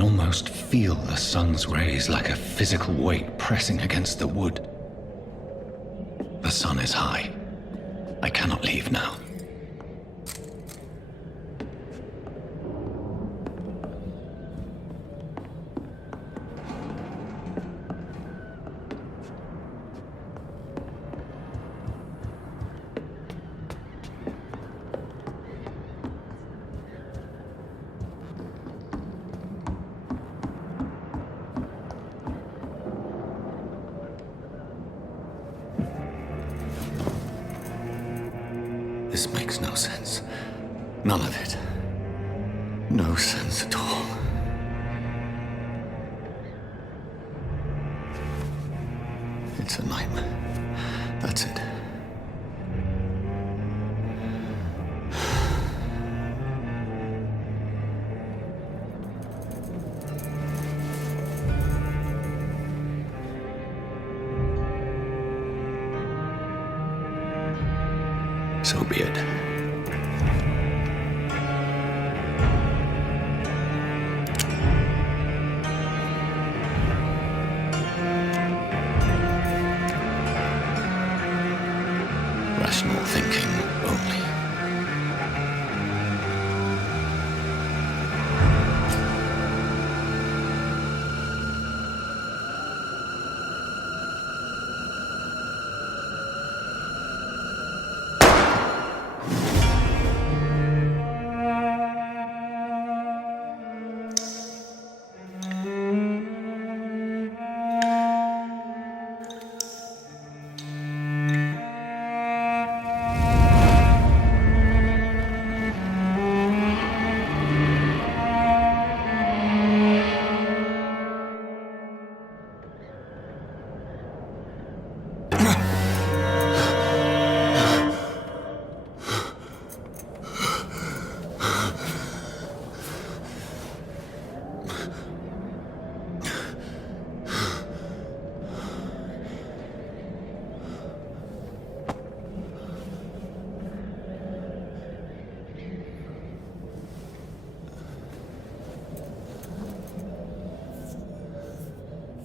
can almost feel the sun's rays like a physical weight pressing against the wood. The sun is high. I cannot leave now. This makes no sense. None of it. No sense at all. It's a nightmare. That's it. So be it. Rational thinking only.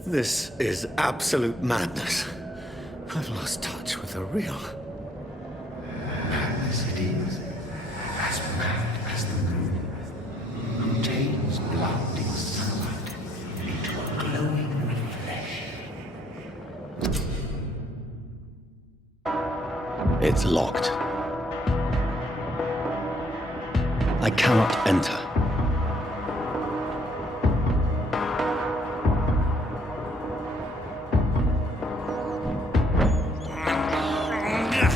This is absolute madness. I've lost touch with the real. Madness it is, as mad as the moon, who tames blood in sunlight into a glowing reflection. It's locked. I cannot enter.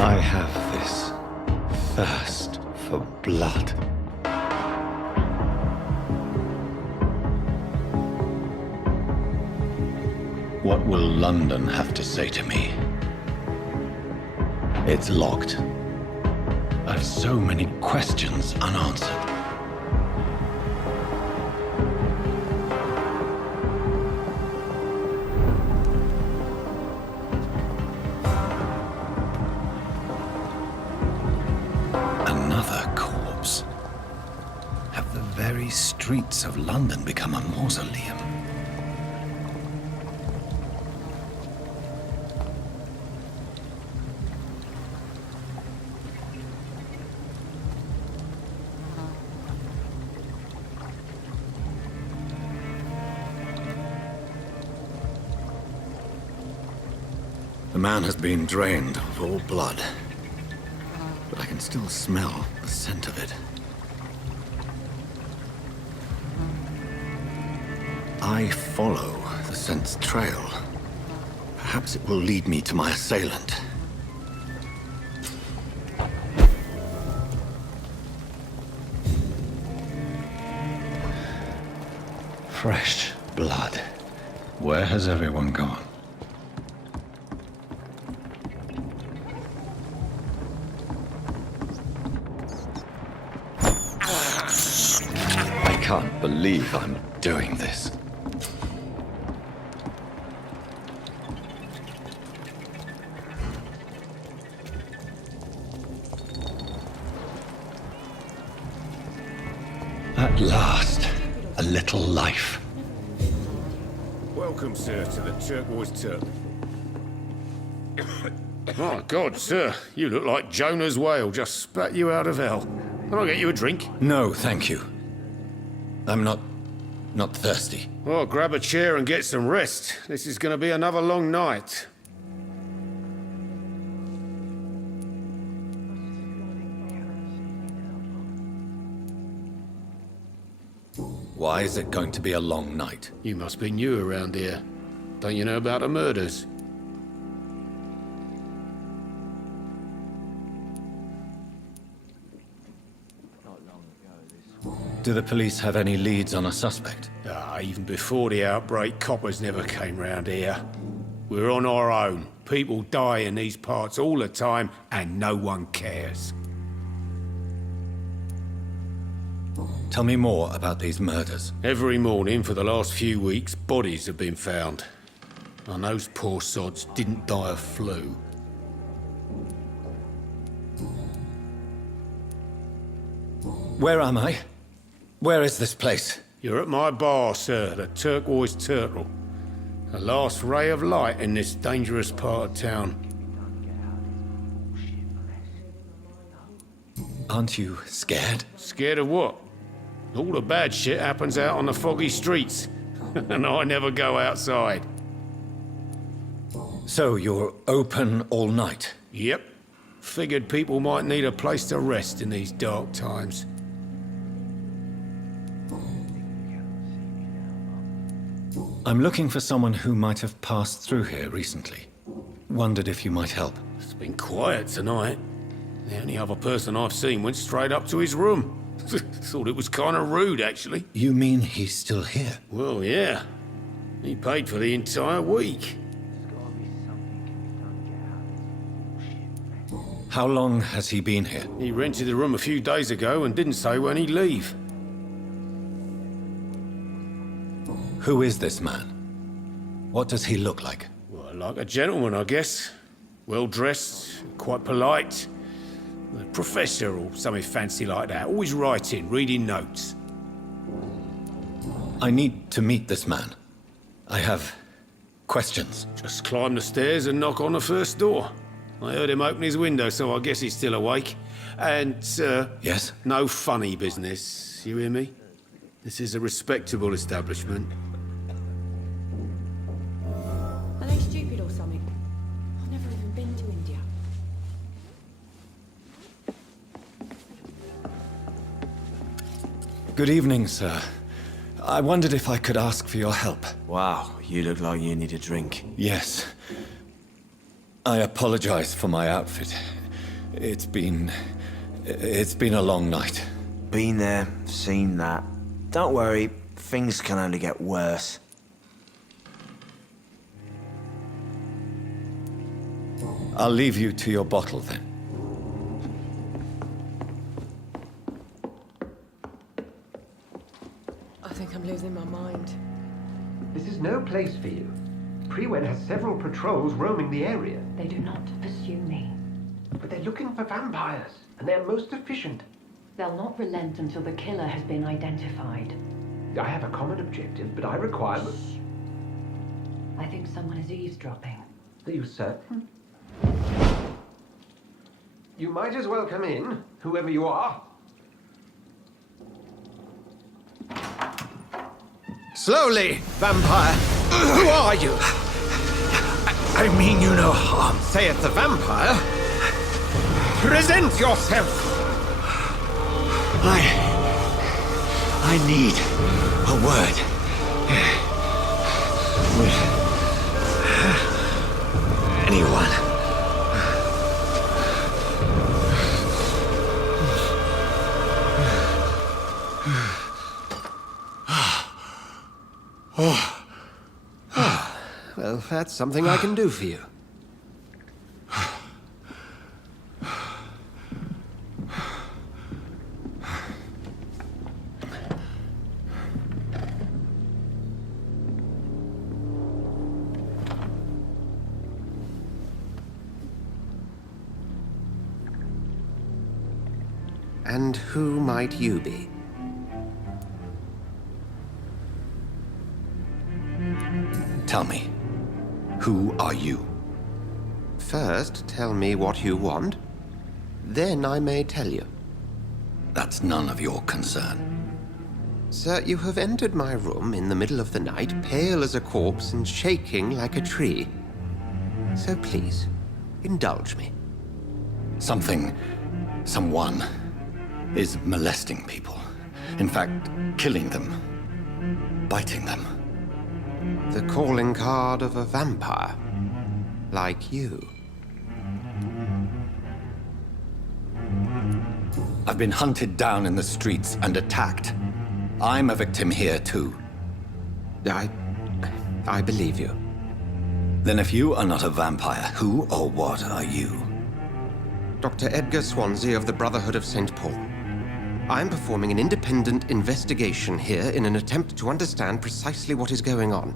I have this thirst for blood. What will London have to say to me? It's locked. I've so many questions unanswered. Another corpse. Have the very streets of London become a mausoleum? The man has been drained of all blood, but I can still smell the scent of it. I follow the scent's trail. Perhaps it will lead me to my assailant. Fresh blood. Where has everyone gone? I can't believe I'm doing this. At last, a little life. Welcome, sir, to the Turquoise Turtle. My God, sir, you look like Jonah's whale just spat you out of hell. Can I get you a drink? No, thank you. I'm not thirsty. Well, grab a chair and get some rest. This is going to be another long night. Why is it going to be a long night? You must be new around here. Don't you know about the murders? Do the police have any leads on a suspect? Even before the outbreak, coppers never came round here. We're on our own. People die in these parts all the time, and no one cares. Tell me more about these murders. Every morning for the last few weeks, bodies have been found. And those poor sods didn't die of flu. Where am I? Where is this place? You're at my bar, sir, the Turquoise Turtle. The last ray of light in this dangerous part of town. Aren't you scared? Scared of what? All the bad shit happens out on the foggy streets. And I never go outside. So you're open all night? Yep. Figured people might need a place to rest in these dark times. I'm looking for someone who might have passed through here recently. Wondered if you might help. It's been quiet tonight. The only other person I've seen went straight up to his room. Thought it was kind of rude, actually. You mean he's still here? Well, yeah. He paid for the entire week. How long has he been here? He rented the room a few days ago and didn't say when he'd leave. Who is this man? What does he look like? Well, like a gentleman, I guess. Well-dressed, quite polite. A professor or something fancy like that. Always writing, reading notes. I need to meet this man. I have questions. Just climb the stairs and knock on the first door. I heard him open his window, so I guess he's still awake. And, sir... Yes? No funny business, you hear me? This is a respectable establishment. Are they stupid or something? I've never even been to India. Good evening, sir. I wondered if I could ask for your help. Wow, you look like you need a drink. Yes. I apologize for my outfit. It's been a long night. Been there, seen that. Don't worry, things can only get worse. I'll leave you to your bottle then. I think I'm losing my mind. This is no place for you. Prewen has several patrols roaming the area. They do not pursue me. But they're looking for vampires, and they're most efficient. They'll not relent until the killer has been identified. I have a common objective, but I require... I think someone is eavesdropping. Are you certain? You might as well come in, whoever you are. Slowly, vampire. Who are you? I mean you no harm, saith the vampire. Present yourself. I need a word. With anyone. Well, that's something I can do for you. And who might you be? Tell me, who are you? First, tell me what you want. Then I may tell you. That's none of your concern. Sir, you have entered my room in the middle of the night, pale as a corpse and shaking like a tree. So please, indulge me. Someone is molesting people. In fact, killing them. Biting them. The calling card of a vampire. Like you. I've been hunted down in the streets and attacked. I'm a victim here, too. I believe you. Then if you are not a vampire, who or what are you? Dr. Edgar Swansea of the Brotherhood of St. Paul. I'm performing an independent investigation here in an attempt to understand precisely what is going on.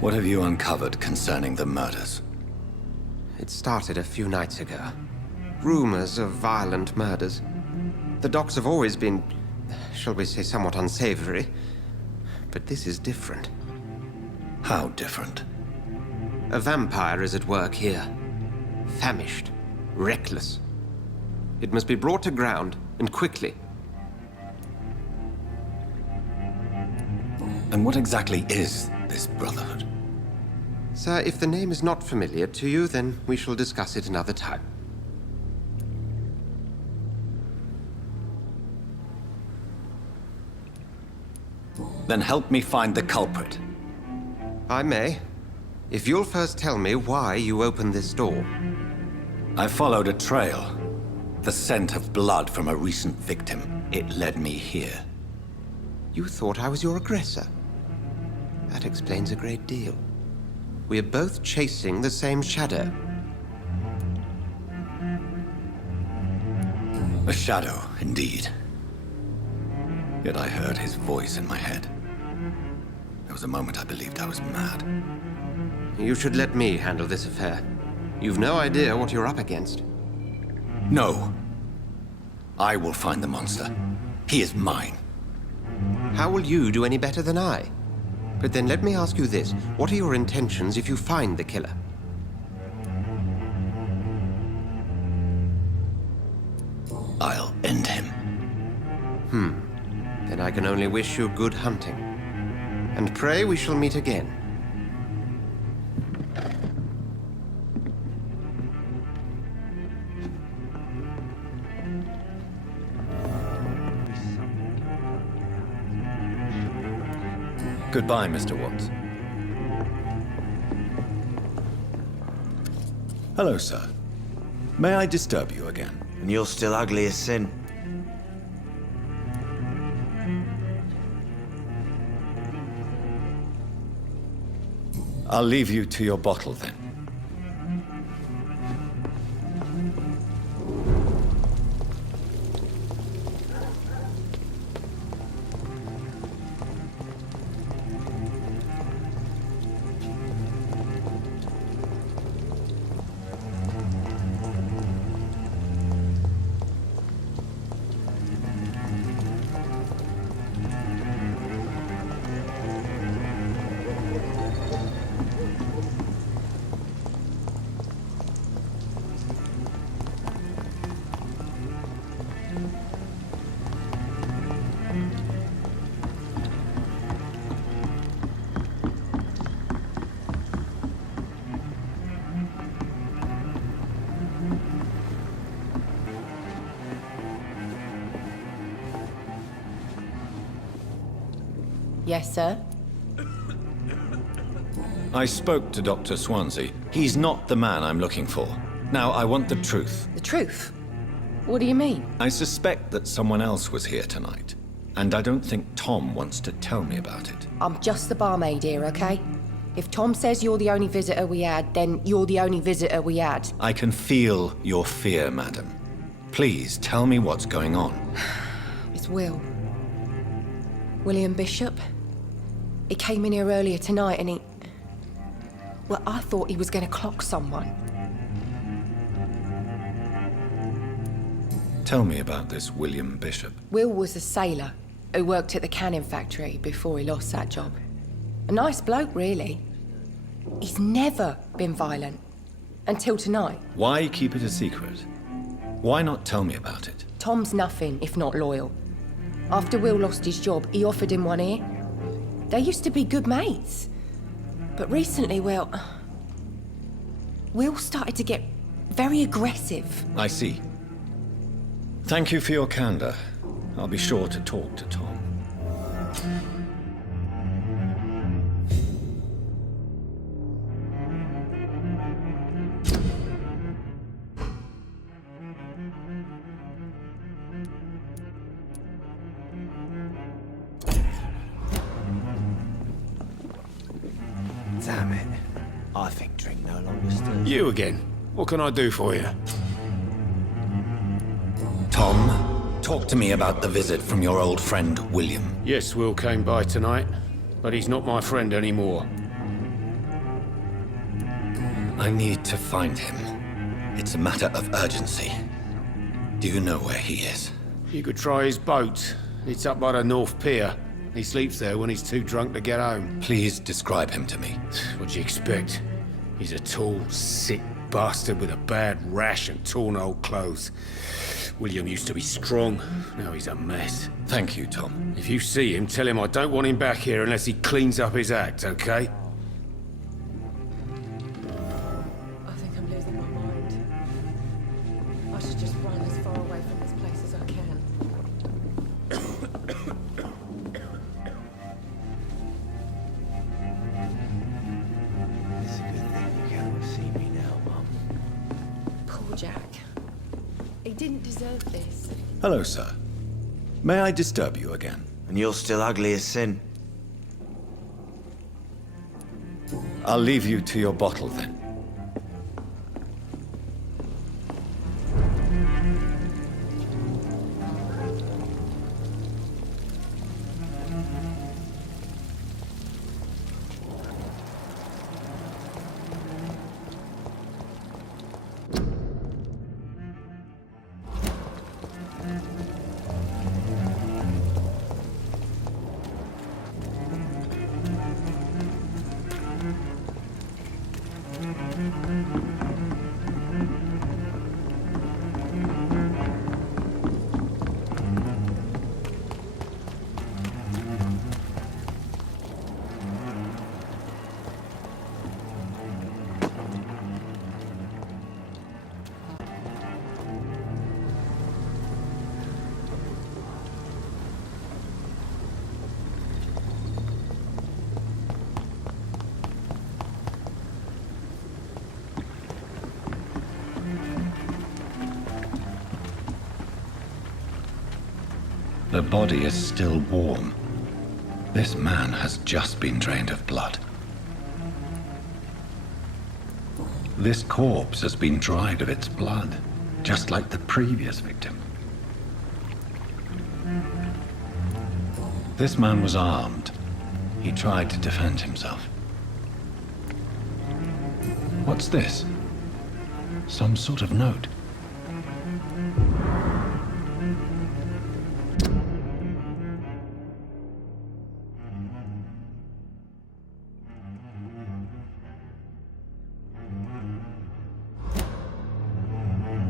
What have you uncovered concerning the murders? It started a few nights ago. Rumors of violent murders. The docs have always been, shall we say, somewhat unsavory. But this is different. How different? A vampire is at work here. Famished. Reckless. It must be brought to ground, and quickly. And what exactly is this Brotherhood? Sir, if the name is not familiar to you, then we shall discuss it another time. Then help me find the culprit. I may. If you'll first tell me why you opened this door. I followed a trail. The scent of blood from a recent victim. It led me here. You thought I was your aggressor. That explains a great deal. We are both chasing the same shadow. A shadow, indeed. Yet I heard his voice in my head. There was a moment I believed I was mad. You should let me handle this affair. You've no idea what you're up against. No. I will find the monster. He is mine. How will you do any better than I? But then let me ask you this. What are your intentions if you find the killer? I'll end him. Then I can only wish you good hunting. And pray we shall meet again. Goodbye, Mr. Watts. Hello, sir. May I disturb you again? And you're still ugly as sin. I'll leave you to your bottle, then. Yes, sir? I spoke to Dr. Swansea. He's not the man I'm looking for. Now, I want the truth. The truth? What do you mean? I suspect that someone else was here tonight. And I don't think Tom wants to tell me about it. I'm just the barmaid here, okay? If Tom says you're the only visitor we had, then you're the only visitor we had. I can feel your fear, madam. Please, tell me what's going on. It's Will. William Bishop. He came in here earlier tonight and he... Well, I thought he was going to clock someone. Tell me about this William Bishop. Will was a sailor who worked at the canning factory before he lost that job. A nice bloke, really. He's never been violent. Until tonight. Why keep it a secret? Why not tell me about it? Tom's nothing if not loyal. After Will lost his job, he offered him one ear. They used to be good mates. But recently, Will started to get very aggressive. I see. Thank you for your candor. I'll be sure to talk to Tom. Damn it. I think drink no longer stirs. You again. What can I do for you? Tom, talk to me about the visit from your old friend, William. Yes, Will came by tonight, but he's not my friend anymore. I need to find him. It's a matter of urgency. Do you know where he is? You could try his boat. It's up by the North Pier. He sleeps there when he's too drunk to get home. Please describe him to me. What'd you expect? He's a tall, sick bastard with a bad rash and torn old clothes. William used to be strong. Now he's a mess. Thank you, Tom. If you see him, tell him I don't want him back here unless he cleans up his act, okay? I think I'm losing my mind. I should just run as far away from this place as I can. It's a good thing you cannot see me now, Mum. Poor Jack. He didn't deserve this. Hello, sir. May I disturb you again? And you're still ugly as sin. I'll leave you to your bottle then. The body is still warm. This man has just been drained of blood. This corpse has been dried of its blood, just like the previous victim. This man was armed. He tried to defend himself. What's this? Some sort of note.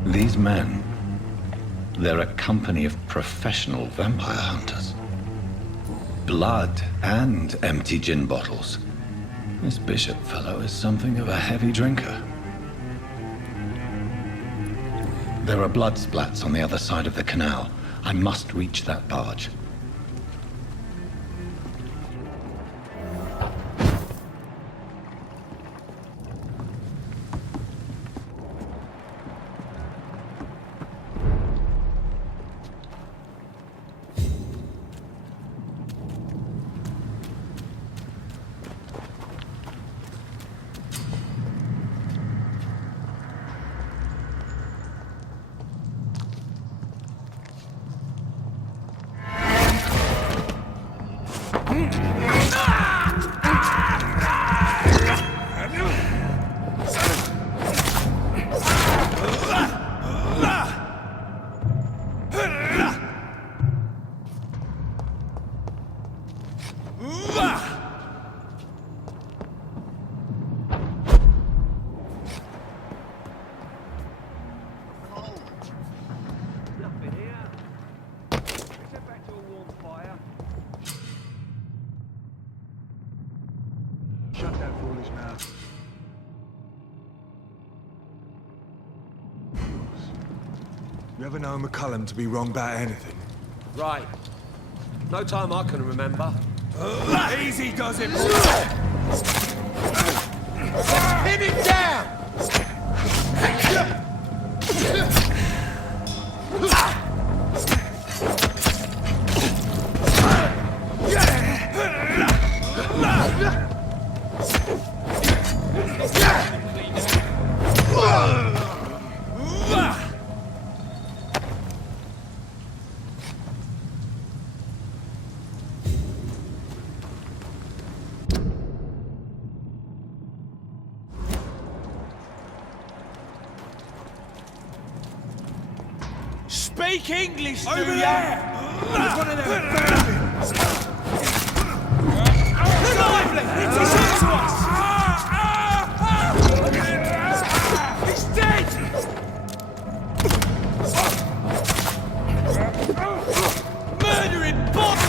These men, they're a company of professional vampire hunters. Blood and empty gin bottles. This Bishop fellow is something of a heavy drinker. There are blood splats on the other side of the canal. I must reach that barge. careful his mouth. You ever know McCullum to be wrong about anything? Right. No time I can remember. Easy does it, Pin him down! Speak English, do ya? There's one of them vermin. Lively! It's a shot to us! He's dead! Murdering bot!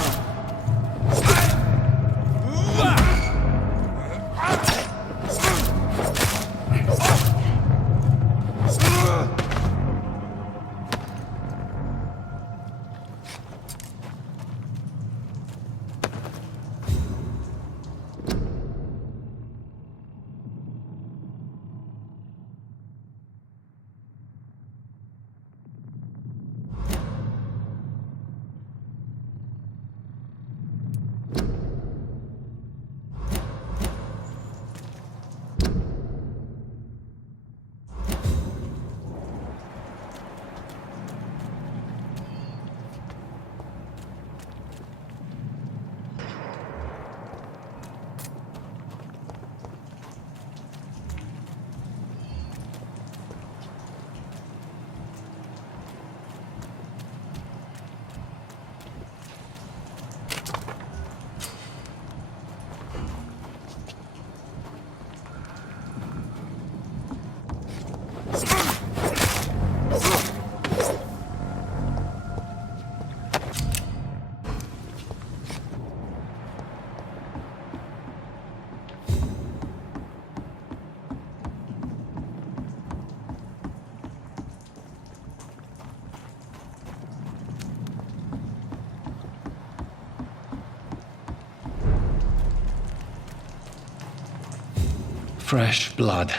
Fresh blood.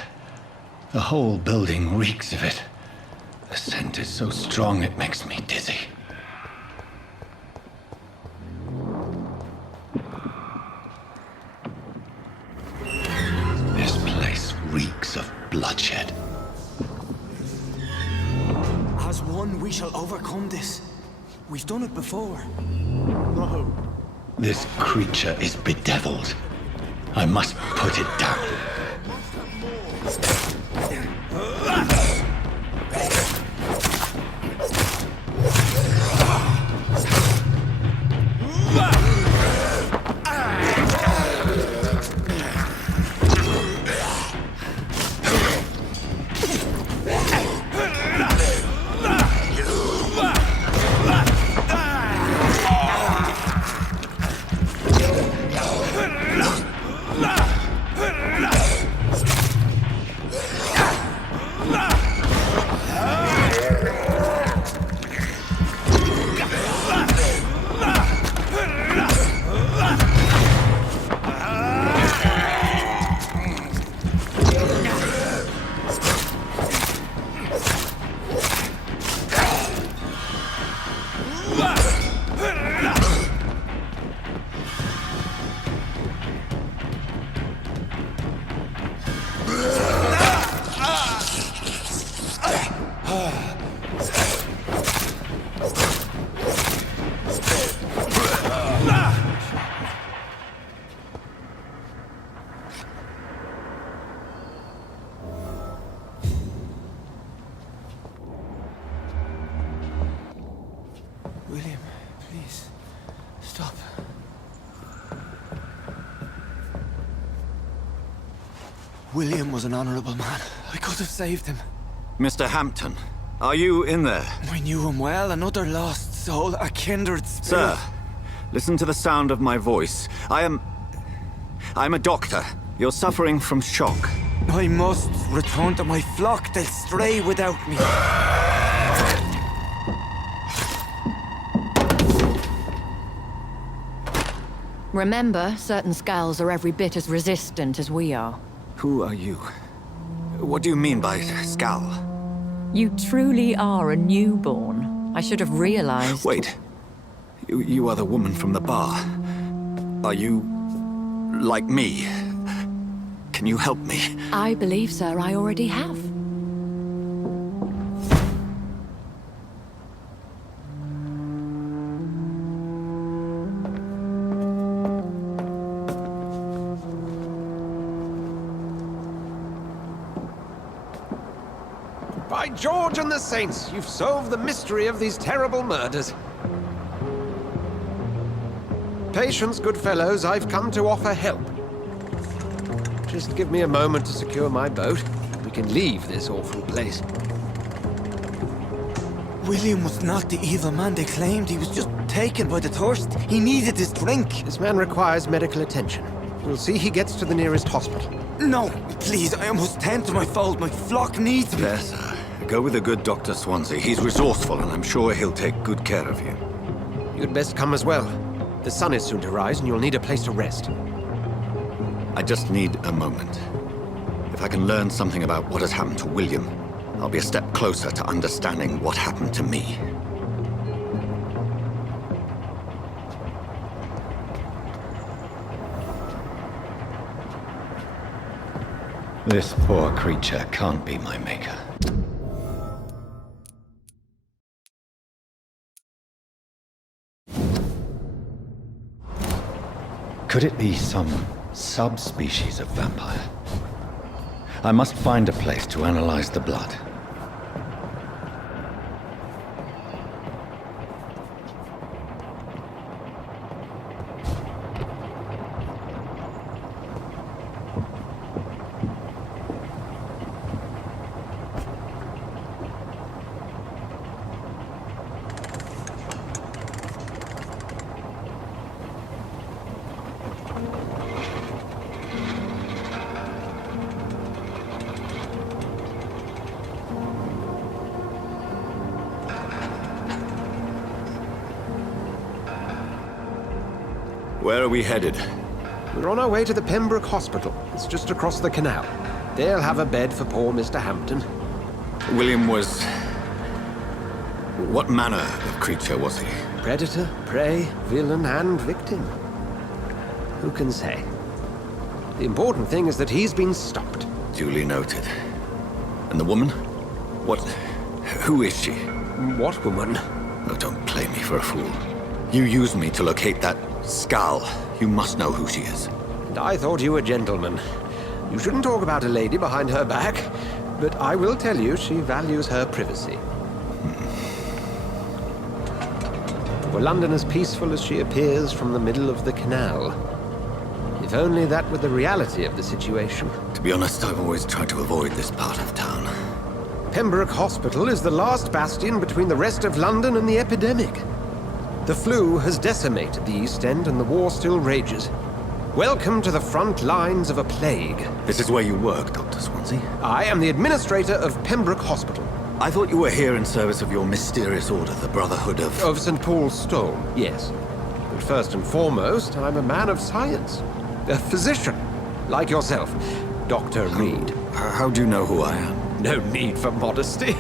The whole building reeks of it. The scent is so strong it makes me dizzy. This place reeks of bloodshed. As one, we shall overcome this. We've done it before. No. This creature is bedeviled. I must put it down. William, please, stop. William was an honorable man. I could have saved him. Mr. Hampton, are you in there? We knew him well, another lost soul, a kindred spirit. Sir, listen to the sound of my voice. I'm a doctor. You're suffering from shock. I must return to my flock. They'll stray without me. Remember, certain skulls are every bit as resistant as we are. Who are you? What do you mean by Skal? You truly are a newborn. I should have realized. Wait. You are the woman from the bar. Are you... like me? Can you help me? I believe, sir, I already have. By George and the Saints, you've solved the mystery of these terrible murders. Patience, good fellows, I've come to offer help. Just give me a moment to secure my boat. We can leave this awful place. William was not the evil man they claimed. He was just taken by the thirst. He needed this drink. This man requires medical attention. We'll see he gets to the nearest hospital. No, please, I must tend to my fold. My flock needs me. Yes, sir. Go with the good Dr. Swansea. He's resourceful, and I'm sure he'll take good care of you. You'd best come as well. The sun is soon to rise, and you'll need a place to rest. I just need a moment. If I can learn something about what has happened to William, I'll be a step closer to understanding what happened to me. This poor creature can't be my maker. Could it be some subspecies of vampire? I must find a place to analyze the blood. Where are we headed? We're on our way to the Pembroke Hospital. It's just across the canal. They'll have a bed for poor Mr. Hampton. William was... what manner of creature was he? Predator, prey, villain, and victim. Who can say? The important thing is that he's been stopped. Duly noted. And the woman? What... who is she? What woman? Oh, don't play me for a fool. You used me to locate that Skal. You must know who she is. And I thought you a gentleman. You shouldn't talk about a lady behind her back, but I will tell you she values her privacy. Were London as peaceful as she appears from the middle of the canal? If only that were the reality of the situation. To be honest, I've always tried to avoid this part of town. Pembroke Hospital is the last bastion between the rest of London and the epidemic. The flu has decimated the East End and the war still rages. Welcome to the front lines of a plague. This is where you work, Dr. Swansea? I am the administrator of Pembroke Hospital. I thought you were here in service of your mysterious order, the Brotherhood of... Of St. Paul's Stone, yes. But first and foremost, I'm a man of science. A physician, like yourself, Dr. Reed. How do you know who I am? No need for modesty.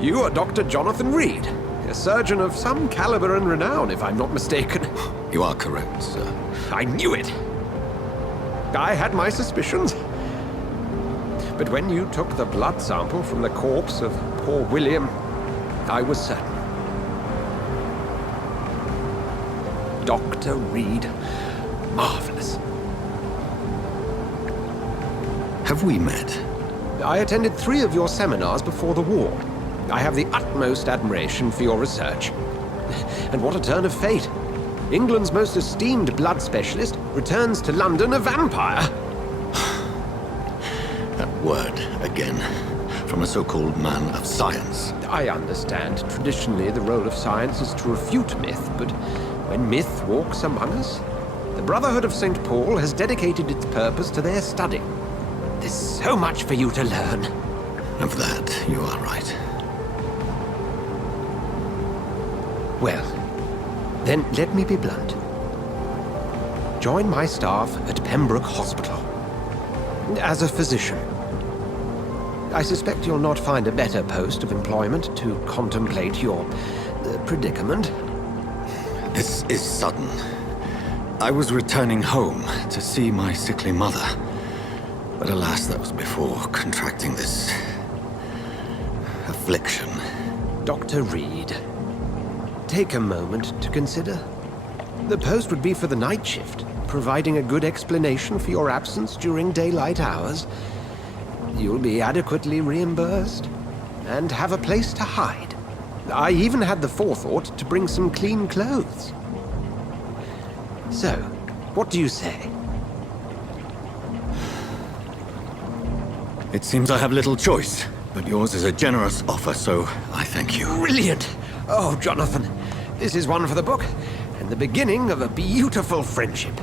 You are Dr. Jonathan Reed. A surgeon of some caliber and renown, if I'm not mistaken. You are correct, sir. I knew it! I had my suspicions. But when you took the blood sample from the corpse of poor William, I was certain. Dr. Reed. Marvelous. Have we met? I attended 3 of your seminars before the war. I have the utmost admiration for your research. And what a turn of fate. England's most esteemed blood specialist returns to London a vampire. That word, again. From a so-called man of science. I understand. Traditionally, the role of science is to refute myth, but when myth walks among us, The Brotherhood of St. Paul has dedicated its purpose to their study. There's so much for you to learn. Of that, you are right. Well, then let me be blunt. Join my staff at Pembroke Hospital. As a physician. I suspect you'll not find a better post of employment to contemplate your predicament. This is sudden. I was returning home to see my sickly mother. But alas, that was before contracting this affliction. Dr. Reed, take a moment to consider. The post would be for the night shift, providing a good explanation for your absence during daylight hours. You'll be adequately reimbursed and have a place to hide. I even had the forethought to bring some clean clothes. So, what do you say? It seems I have little choice, but yours is a generous offer, so I thank you. Brilliant! Oh, Jonathan, this is one for the book, and the beginning of a beautiful friendship.